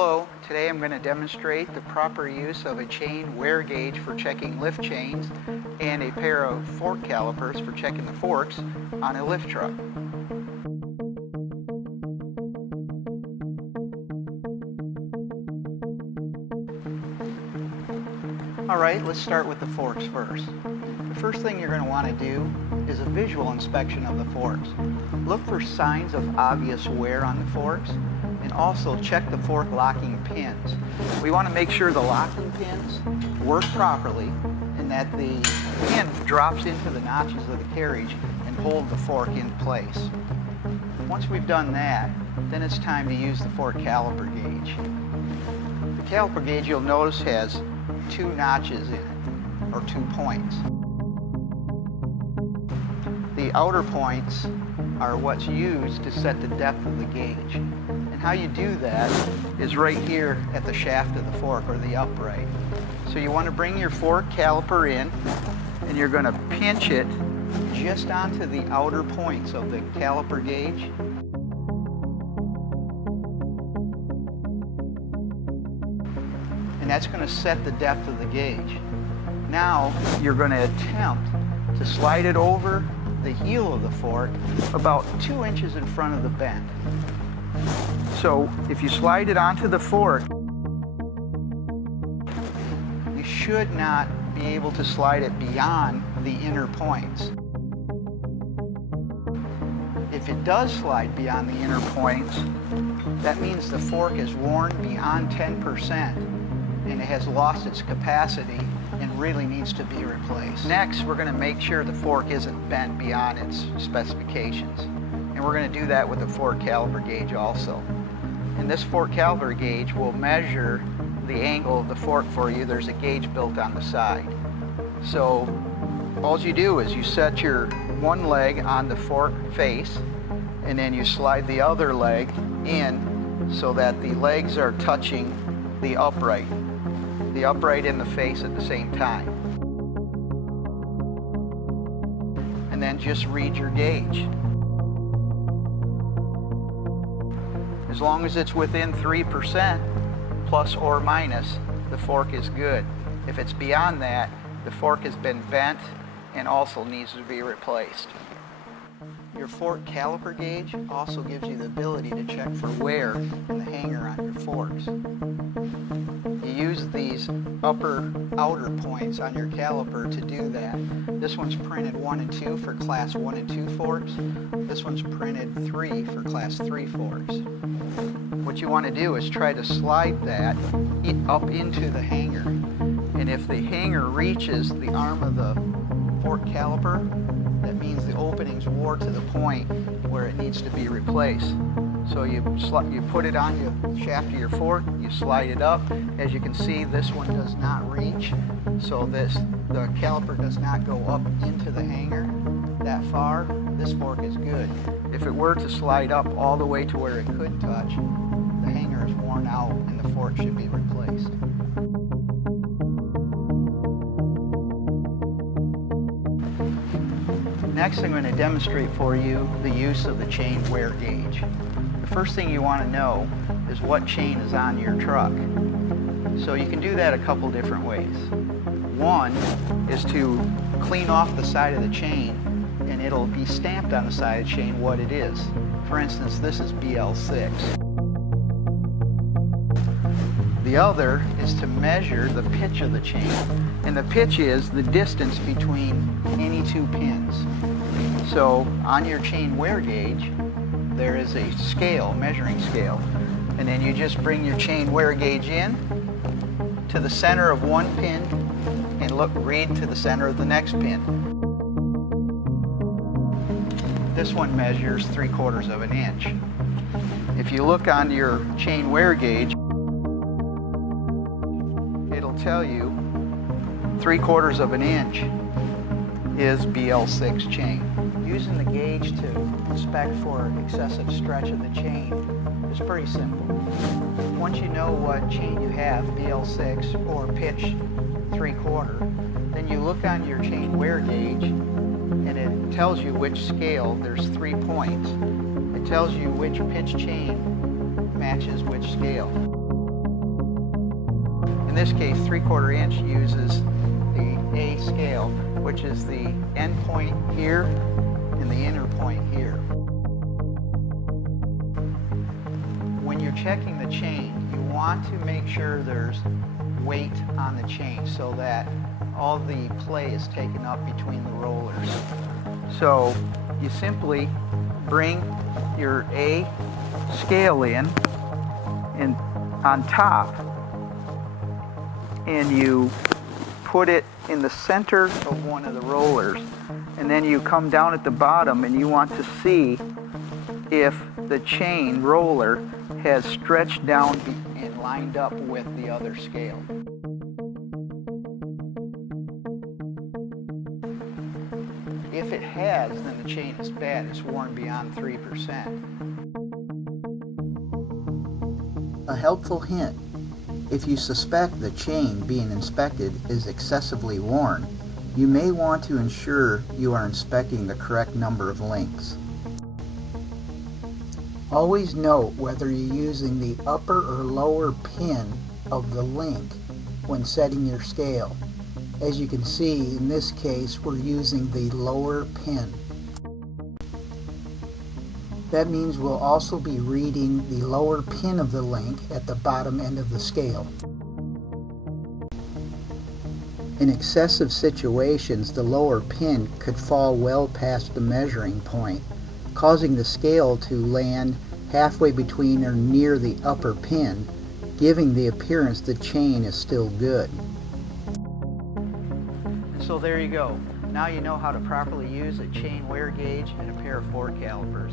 Hello, today I'm going to demonstrate the proper use of a chain wear gauge for checking lift chains and a pair of fork calipers for checking the forks on a lift truck. Alright, let's start with the forks first. The first thing you're going to want to do is a visual inspection of the forks. Look for signs of obvious wear on the forks, and also check the fork locking pins. We want to make sure the locking pins work properly and that the pin drops into the notches of the carriage and hold the fork in place. Once we've done that, then it's time to use the fork caliper gauge. The caliper gauge, you'll notice, has two notches in it, or 2 points. The outer points are what's used to set the depth of the gauge. And how you do that is right here at the shaft of the fork, or the upright. So you want to bring your fork caliper in, and you're going to pinch it just onto the outer points of the caliper gauge. And that's going to set the depth of the gauge. Now you're going to attempt to slide it over the heel of the fork about 2 inches in front of the bend. So if you slide it onto the fork, you should not be able to slide it beyond the inner points. If it does slide beyond the inner points, that means the fork is worn beyond 10% and it has lost its capacity and really needs to be replaced. Next, we're going to make sure the fork isn't bent beyond its specifications. And we're going to do that with the fork caliper gauge also. And this fork caliper gauge will measure the angle of the fork for you. There's a gauge built on the side. So all you do is you set your one leg on the fork face, and then you slide the other leg in so that the legs are touching the upright in the face at the same time. And then just read your gauge. As long as it's within 3%, plus or minus, the fork is good. If it's beyond that, the fork has been bent and also needs to be replaced. Your fork caliper gauge also gives you the ability to check for wear in the hanger on your forks. You use these outer points on your caliper to do that. This one's printed 1 and 2 for class 1 and 2 forks. This one's printed 3 for class 3 forks. What you want to do is try to slide that up into the hanger. And if the hanger reaches the arm of the fork caliper, that means the opening's wore to the point where it needs to be replaced. So you put it on the shaft of your fork, you slide it up. As you can see, this one does not reach, so the caliper does not go up into the hanger that far. This fork is good. If it were to slide up all the way to where it could touch, the hanger is worn out and the fork should be replaced. Next, I'm going to demonstrate for you the use of the chain wear gauge. The first thing you want to know is what chain is on your truck. So you can do that a couple different ways. One is to clean off the side of the chain, and it'll be stamped on the side of the chain what it is. For instance, this is BL6. The other is to measure the pitch of the chain, and the pitch is the distance between any 2 pins. So on your chain wear gauge, there is a scale, measuring scale, and then you just bring your chain wear gauge in to the center of one pin and read to the center of the next pin. This one measures 3/4 of an inch. If you look on your chain wear gauge, it'll tell you 3/4 of an inch is BL6 chain. Using the gauge to inspect for excessive stretch of the chain is pretty simple. Once you know what chain you have, BL6 or pitch 3/4, then you look on your chain wear gauge and it tells you which scale. There's 3 points. It tells you which pitch chain matches which scale. this case 3/4 inch uses the A scale, which is the end point here and the inner point here. When you're checking the chain, you want to make sure there's weight on the chain so that all the play is taken up between the rollers. So you simply bring your A scale in and on top, and you put it in the center of one of the rollers, and then you come down at the bottom and you want to see if the chain roller has stretched down and lined up with the other scale. If it has, then the chain is bad. It's worn beyond 3%. A helpful hint: if you suspect the chain being inspected is excessively worn, you may want to ensure you are inspecting the correct number of links. Always note whether you're using the upper or lower pin of the link when setting your scale. As you can see, in this case, we're using the lower pin. That means we'll also be reading the lower pin of the link at the bottom end of the scale. In excessive situations, the lower pin could fall well past the measuring point, causing the scale to land halfway between or near the upper pin, giving the appearance the chain is still good. So there you go. Now you know how to properly use a chain wear gauge and a pair of fork calipers.